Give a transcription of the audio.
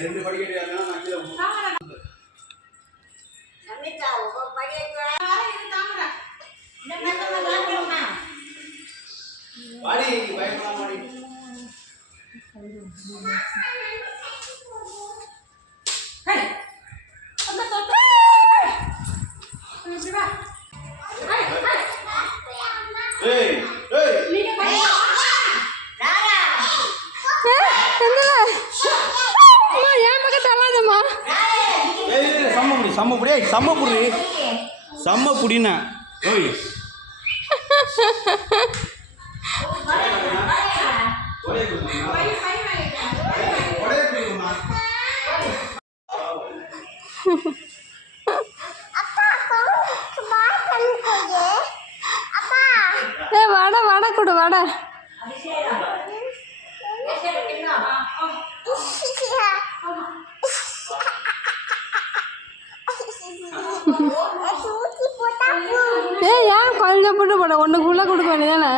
ரெண்டு படிக்கட்டு வாடி பயப்படாம வாடி செம்ம புடினா ஓய் வடை வடை கொடு வடை ஏன் கொஞ்சம் போட்டு போட ஒன்றுக்குள்ளே கொடுக்க வேண்டியதானே